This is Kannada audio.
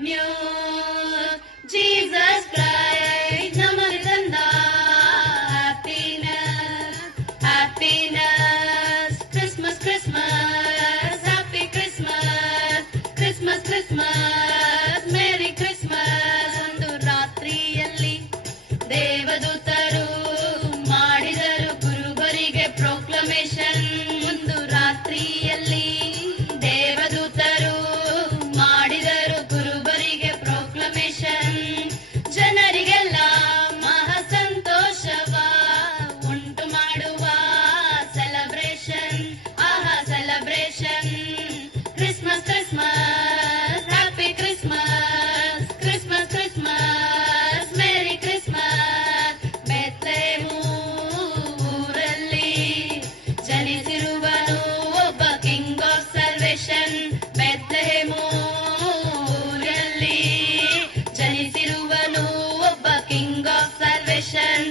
news. Jesus Christ ನಮಗೆ ತಂದ happiness, happiness. Christmas, Christmas, happy Christmas, Christmas, Christmas, Merry Christmas. ಒಂದು ರಾತ್ರಿಯಲ್ಲಿ ದೇವದೂತರು ಮಾಡಿದರು ಗುರುವರಿಗೆ ಪ್ರೊಕ್ಲಮೇಶನ್. ಒಂದು ರಾತ್ರಿಯಲ್ಲಿ ದೇವದೂತರು ಮಾಡಿದರು ಗುರುವರಿಗೆ ಪ್ರೊಕ್ಲಮೇಶನ್. ಜನರಿಗೆಲ್ಲ ಮಹಾ ಸಂತೋಷವ ಉಂಟು ಮಾಡುವ ಸೆಲೆಬ್ರೇಷನ್, ಆಹಾ celebration. Christmas, Christmas, happy Christmas, Christmas, Christmas, merry Christmas. Bethlehem ಊರಲ್ಲಿ ಜನಿಸಿರುವನು ಒಬ್ಬ ಕಿಂಗ್ ಆಫ್ ಸಲ್ವೇಷನ್. ಬೆತ್ಲೆಹೇಮು ಊರಲ್ಲಿ ಜನಿಸಿರುವನು ಒಬ್ಬ ಕಿಂಗ್ ಆಫ್ ಸಲ್ವೇಷನ್.